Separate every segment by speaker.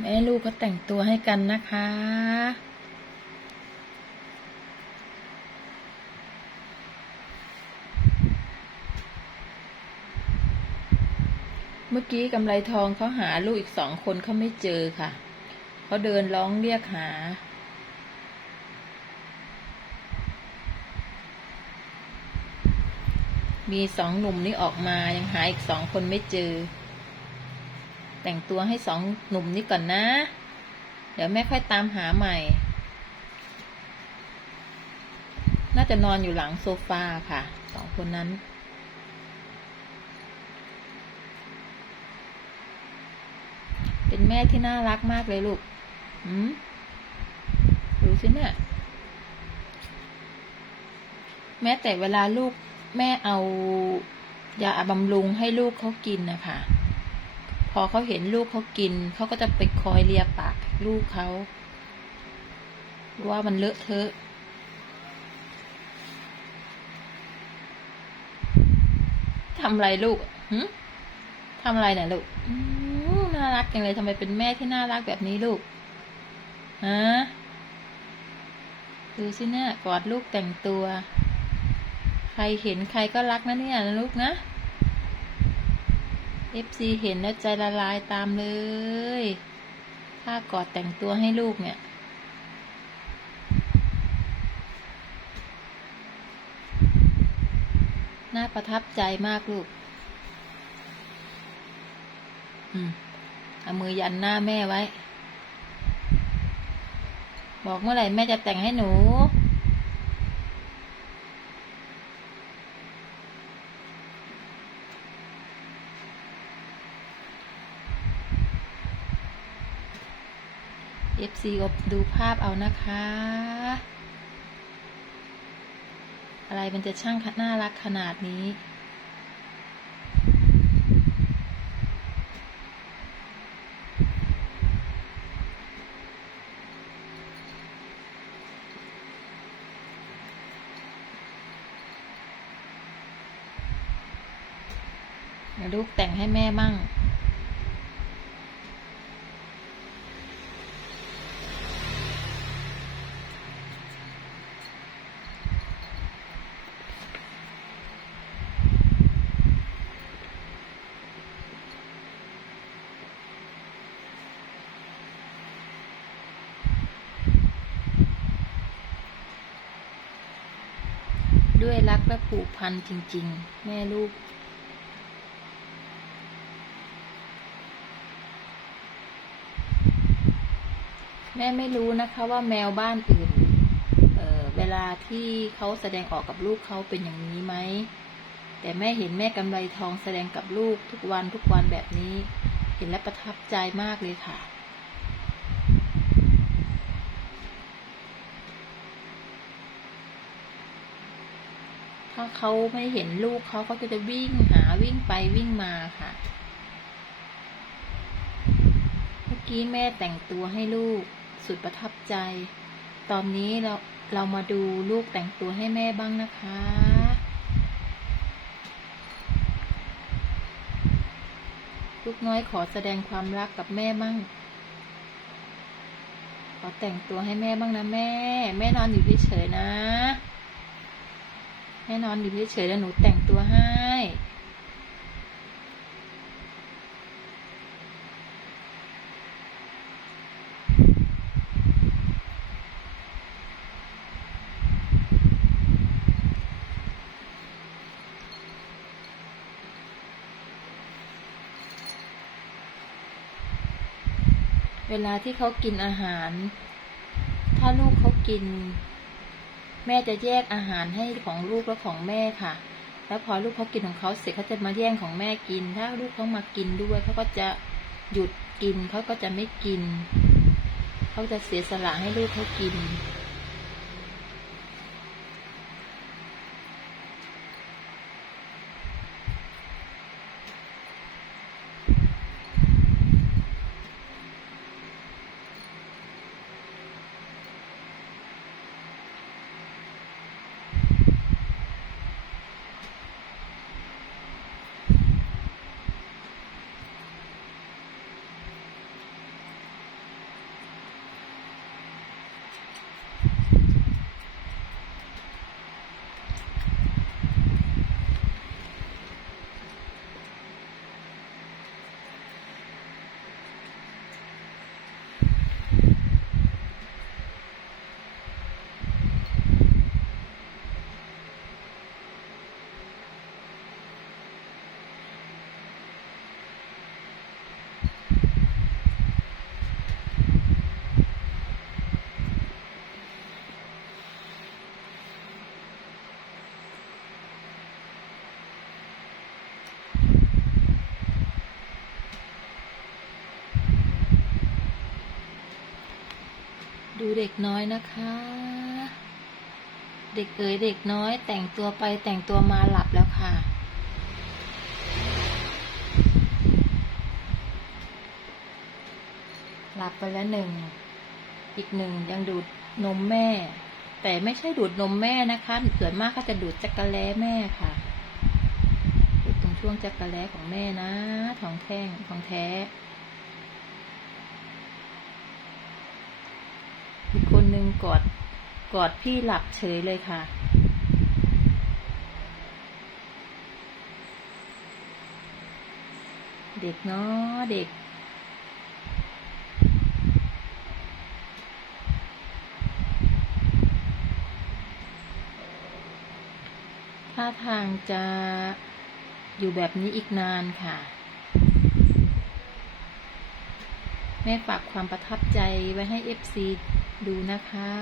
Speaker 1: แม่ลูกก็แต่งตัวให้กันนะคะ เมื่อกี้กำไรทองเขาหาลูกอีกสองคนเขาไม่เจอค่ะเขาเดินร้องเรียกหามีสองหนุ่มนี่ออกมายังหาอีกสองคนไม่เจอ แต่งตัวให้สองหนุ่มนี่ก่อนนะ เดี๋ยวแม่ค่อยตามหาใหม่ น่าจะนอนอยู่หลังโซฟาค่ะ สองคนนั้น เป็นแม่ที่น่ารักมากเลยลูกหืมดูสิเนี่ยแม้แต่เวลาลูกแม่เอายาบำรุงให้ลูกเขากินนะคะ อเขาเห็นลูกเขากิน เขาก็จะไปคอยเลียปากลูกเขาว่ามันเลอะเทอะทำอะไรลูกหึทำอะไรเนี่ยลูกน่ารักจังเลยทำไมเป็นแม่ที่น่ารักแบบนี้ลูกฮะดูสิเนี่ยกอดลูกแต่งตัว ใครเห็นใครก็รักนะเนี่ยนะลูกนะ FC เห็นแล้วใจละลายตามเลย ถ้ากอดแต่งตัวให้ลูกเนี่ย น่าประทับใจมากลูก อืมเอามือยันหน้าแม่ไว้ บอกเมื่อไหร่แม่จะแต่งให้หนู FC ก็ดูภาพเอานะคะ อะไรมันจะช่างน่ารักขนาดนี้ ลูกแต่งให้แม่มั่ง ด้วยรักและผูกพันจริง ๆ แม่ลูก แม่ไม่รู้นะคะว่าแมวบ้านอื่นเออเวลาที่เขาแสดงออกกับลูกเขาเป็นอย่างนี้ไหม แต่แม่เห็นแม่กำไรทองแสดงกับลูกทุกวันทุกวันแบบนี้ เห็นและประทับใจมากเลยค่ะ ถ้าเขาไม่เห็นลูกเขาเขาก็จะวิ่งหาวิ่งไปวิ่งมาค่ะ เมื่อกี้แม่แต่งตัวให้ลูกสุดประทับใจ ตอนนี้เราเรามาดูลูกแต่งตัวให้แม่บ้างนะคะลูกน้อยขอแสดงความรักกับแม่บ้าง ขอแต่งตัวให้แม่บ้างนะแม่ แม่นอนอยู่เฉยๆนะ แม่นอนอยู่เฉยๆแล้วหนูแต่งตัวให้เวลาที่เขากินอาหาร ถ้าลูกเขากิน แม่จะแยกอาหารให้ของลูกและของแม่ค่ะ แล้วพอลูกเขากินของเขาเสร็จเขาจะมาแย่งของแม่กิน ถ้าลูกเขามากินด้วยเขาก็จะหยุดกินเขาก็จะไม่กิน เขาจะเสียสละให้ลูกเขากิน ดูเด็กน้อยนะคะ เด็กเอ๋ยเด็กน้อย แต่งตัวไปแต่งตัวมาหลับแล้วค่ะ หลับไปแล้วหนึ่ง อีกหนึ่งยังดูดนมแม่ แต่ไม่ใช่ดูดนมแม่นะคะส่วนมากก็จะดูดจักระแล้แม่ค่ะ ดูดตรงช่วงจักระแล้ของแม่นะท้องแท่งท้องแท้ อี กคนนึงกอดกอดพี่หลับเฉยเลยค่ะ เด็กเนาะเด็ก ท่าทางจะอยู่แบบนี้อีกนานค่ะแม่ฝากความประทับใจไว้ให้ FC ดูนะคะ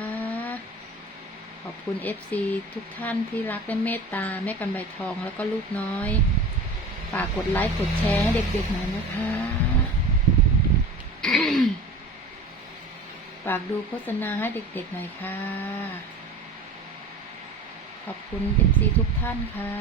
Speaker 1: ขอบคุณ FC ทุกท่านที่รักและเมตตาแม่กำไบทองแล้วก็ลูกน้อย ฝากกดไลค์กดแชร์ให้เด็กๆหน่อยนะคะ ฝากดูโฆษณาให้เด็กๆหน่อยค่ะ ขอบคุณ FC ทุกท่านค่ะ